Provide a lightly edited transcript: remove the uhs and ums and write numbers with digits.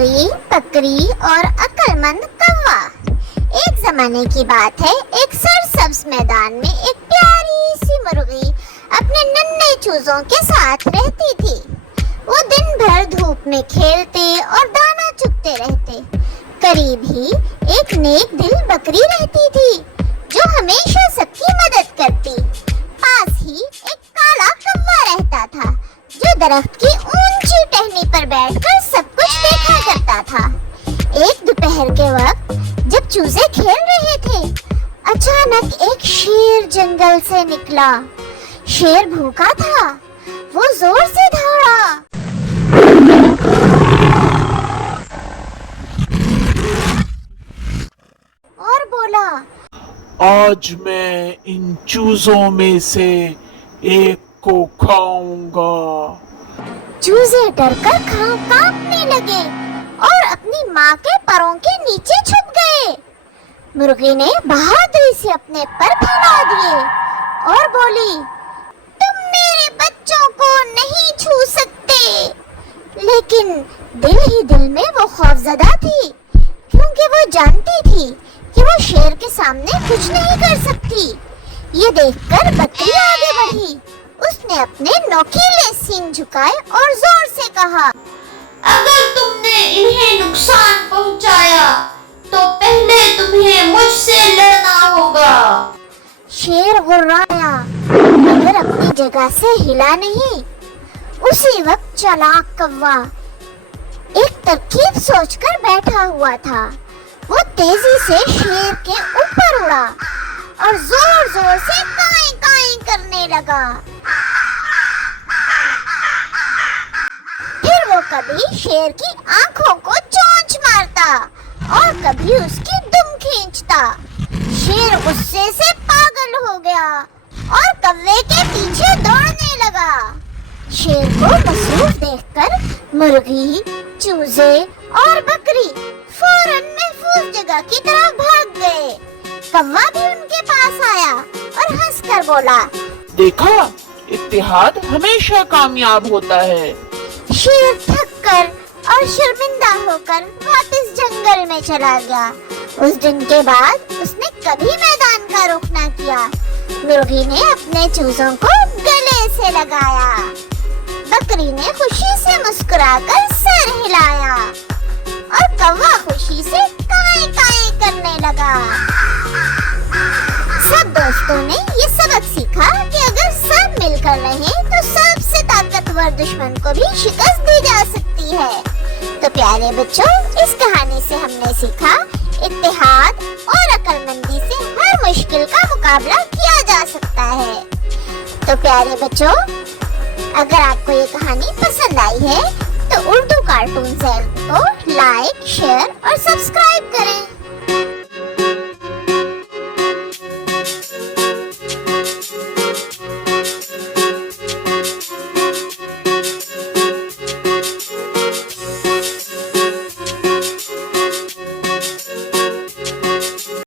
मुर्गी, बकरी और अक्लमंद कौवा। एक जमाने की बात है, एक सरसब्ज मैदान में एक प्यारी सी मुर्गी अपने नन्हे चूजों के साथ रहती थी। वो दिन भर धूप में खेलते और दाना चुगते रहते। करीब ही एक नेक दिल बकरी रहती थी जो हमेशा सबकी मदद करती। पास ही एक काला कौवा रहता था जो दरख्त की ऊंची टहनी पर बैठकर सब कुछ देखा करता था। एक दोपहर के वक्त जब चूजे खेल रहे थे, अचानक एक शेर जंगल से निकला। शेर भूखा था, वो जोर से दौड़ा और बोला, आज मैं इन चूजों में से एक को खाऊंगा। चूजे डरकर कांपने लगे और अपनी माँ के परों के नीचे छुप गए। मुर्गी ने बहादुरी से अपने पर फैला दिए और बोली, तुम मेरे बच्चों को नहीं छू सकते। लेकिन दिल ही दिल में वो खौफजदा थी, क्योंकि वो जानती थी कि वो शेर के सामने कुछ नहीं कर सकती। ये देखकर बकरी आगे बढ़ी। उसने अपने नोकीले सींग झुकाए और जोर से कहा, अगर तुमने इन्हें नुकसान पहुंचाया तो पहले तुम्हें मुझसे लड़ना होगा। शेर गुर्राया मगर अपनी जगह से हिला नहीं। उसी वक्त चालाक कौवा एक तरकीब सोचकर बैठा हुआ था। वो तेजी से शेर के ऊपर उड़ा और जोर जोर से काई काई करने लगा। फिर वो कभी शेर की आंखों को चोंच मारता और कभी उसकी दुम खींचता। शेर गुस्से से पागल हो गया और कौवे के पीछे दौड़ने लगा। शेर को मसरूफ देखकर मुर्गी, चूजे और बकरी फौरन महफूज जगह की तरफ भाग गए। कौवा भी उनके पास आया और हंसकर बोला, देखा, इत्तेहाद हमेशा कामयाब होता है। शेर थक कर और शर्मिंदा होकर वापस जंगल में चला गया। उस दिन के बाद उसने कभी मैदान का रुख न किया। मुर्गी ने अपने चूजों को गले से लगाया। बकरी ने खुशी से मुस्कुराकर सर हिलाया और कौवा खुशी से काई काई करने लगा। सब दोस्तों ने ये सबक सीखा कि अगर सब मिलकर रहें तो सबसे ताकतवर दुश्मन को भी शिकस्त दी जा सकती है। तो प्यारे बच्चों, इस कहानी से हमने सीखा इत्तेहाद और अक्लमंदी से हर मुश्किल का मुकाबला किया जा सकता है। तो प्यारे बच्चों, अगर आपको ये कहानी पसंद आई है तो उर्दू कार्टून चैनल को लाइक, शेयर